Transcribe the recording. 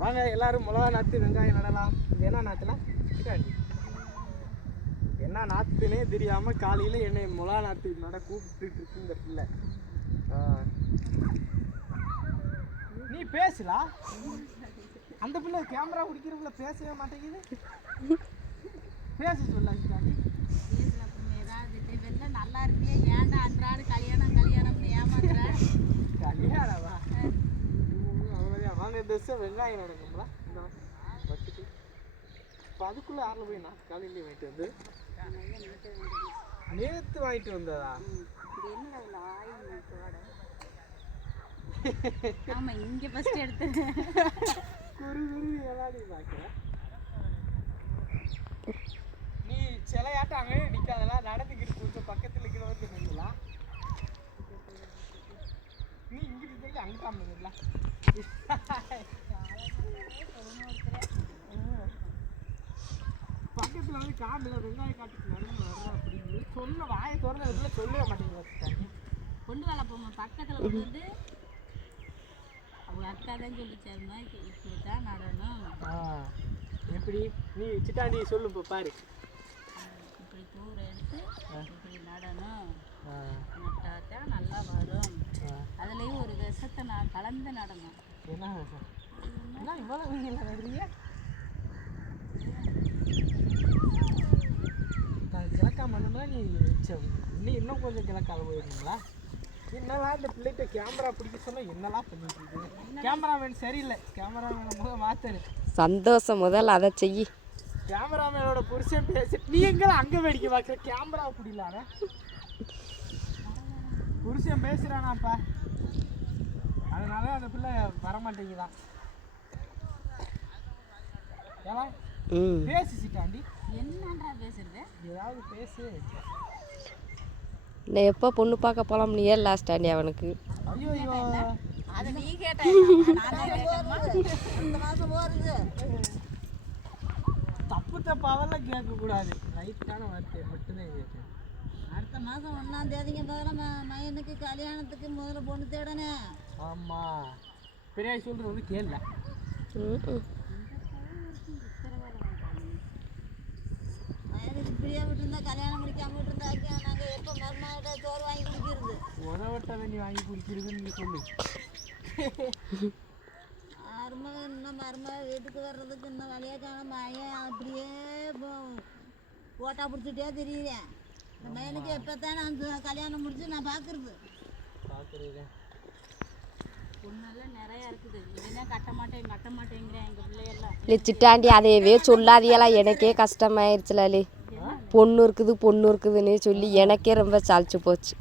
வாங்க எல்லாரும் மிளகா நாற்று வெங்காயம் நடலாம். இது என்ன நாற்றுனா சிட்டாண்டி என்ன நாற்றுனே தெரியாம காலையில என்னை மிளகா நாற்று நட கூப்பிட்டு இருக்கு இந்த பிள்ளை. நீ பேசலா அந்த பிள்ளை கேமரா பிடிக்கிறவங்கள பேசவே மாட்டேங்குது. பேச சொல்லி சிட்டாண்டி நல்லா இருக்கு ட்ரெஸ்ஸை வெங்காயம் நடக்கும்ல. இந்த வச்சுட்டு. இப்போ அதுக்குள்ளே ஆறில் போய் நான் காலையிலேயே வாங்கிட்டு வந்து? நேற்று வாங்கிட்டு வந்ததா? ஆமா இங்க ஃபர்ஸ்ட் எடுத்து குரு குரு விளாடி பார்க்குறேன் நீ சிலையாட்டம் அங்கே நிற்காதலாம் நடந்துக்கிட்டு கொஞ்சம் பக்கத்தில் இருக்கிற வந்து நிற்கலாம் நீ இங்கிட்டு சொல்லி அங்கே காமிக்கலாம் பக்கத்தில் வந்து காமில் வெங்காயம் காட்டுக்கு நடுவில் வர்றா அப்படின்னு சொன்ன வாயை திறந்ததுல சொல்லவே மாட்டேங்கிறாங்க கொண்டு வரல போமா பக்கத்துல கொண்டு வந்து அவங்க அக்கா தான் சொல்லிச்சு அது மாதிரி இப்படி தான் நடணும். எப்படி? நீ சிட்டாண்டி சொல்லு இப்போ பாரு. இப்படி தூர எடுத்து இப்படி நடணும். நட்டாத்தான் நல்லா வரும். அதுலேயும் ஒரு விஷத்தை நான் கலந்து நடணும். என்ன விஷயம்? என்ன? இவ்வளோ வீடியில் நடுறீங்க கிழக்காம பண்ணணும்னா நீ இன்னும் இன்னும் கொஞ்சம் கிழக்கால போயிருந்தீங்களா என்னலாம் இந்த பிள்ளைகிட்ட கேமரா பிடிக்க சொன்னா என்னலாம் பண்ணிட்டு இருக்கு? கேமராமேன் சரியில்லை. கேமராமேனை முத மாத்தரு. சந்தோஷம் முதல்ல அதை செய் கேமராமேனோட புருஷன் பேசி நீ எங்க அங்க வேடிக்கை பார்க்குற? கேமரா பிடிலான புருஷன் பேசுறானாப்பா. அதனால அந்த பிள்ளை வரமாட்டேங்குதான் ம் பேசு சிட்டாண்டி என்னன்றா பேசுறது? ஏதாவது பேசு. நான் எப்போ பொண்ணு பார்க்க போகலாம் நீ ஏன் லாஸ்ட் ஆண்டி அவனுக்கு. ஐயோ அதை நீ கேட்ட. தப்பு தப்பாவெல்லாம் கேட்கக்கூடாது. ரைட்டான வார்த்தை மட்டும்தான் கேட்கணும். அடுத்த மாதம் ஒன்றாம் தேதிக்கு பதிலாக ம மகனுக்கு கல்யாணத்துக்கு முதல்ல பொண்ணு தேடணும். ஆமா. பெரியாய் சொல்றது வந்து கேள்ல மகனுக்கு இப்படியே விட்டுருந்தா கல்யாணம் முடிக்காம விட்டுருந்தா நாங்கள் எப்போ மருமகிட்ட சோறு வாங்கி குடிக்கிறது? உதவட்ட தண்ணி வாங்கி குடிக்கிறதுன்னு நீ சொல்லு. மருமக இன்னும் மருமக வீட்டுக்கு வர்றதுக்கு இன்னும் வழியே காண மகன் அப்படியே போ- ஓட்டா பிடிச்சிட்டே தெரியுறேன் இந்த பையனுக்கு எப்போ தான் நான் கல்யாணம் முடிச்சு நான் பார்க்குறது பார்க்குறேன் பொண்ணெல்லாம் நிறையா இருக்குது. இதுதான் கட்ட மாட்டேன் கட்ட மாட்டேங்கிறேன். எங்கள் பிள்ளையெல்லாம் இல்லை சிட்டாண்டி அதையவே சொல்லாதியெல்லாம் எனக்கே கஷ்டமாயிருச்சுலாலே பொண்ணு இருக்குது பொண்ணு இருக்குதுன்னு சொல்லி எனக்கே ரொம்ப சலிச்சு போச்சு.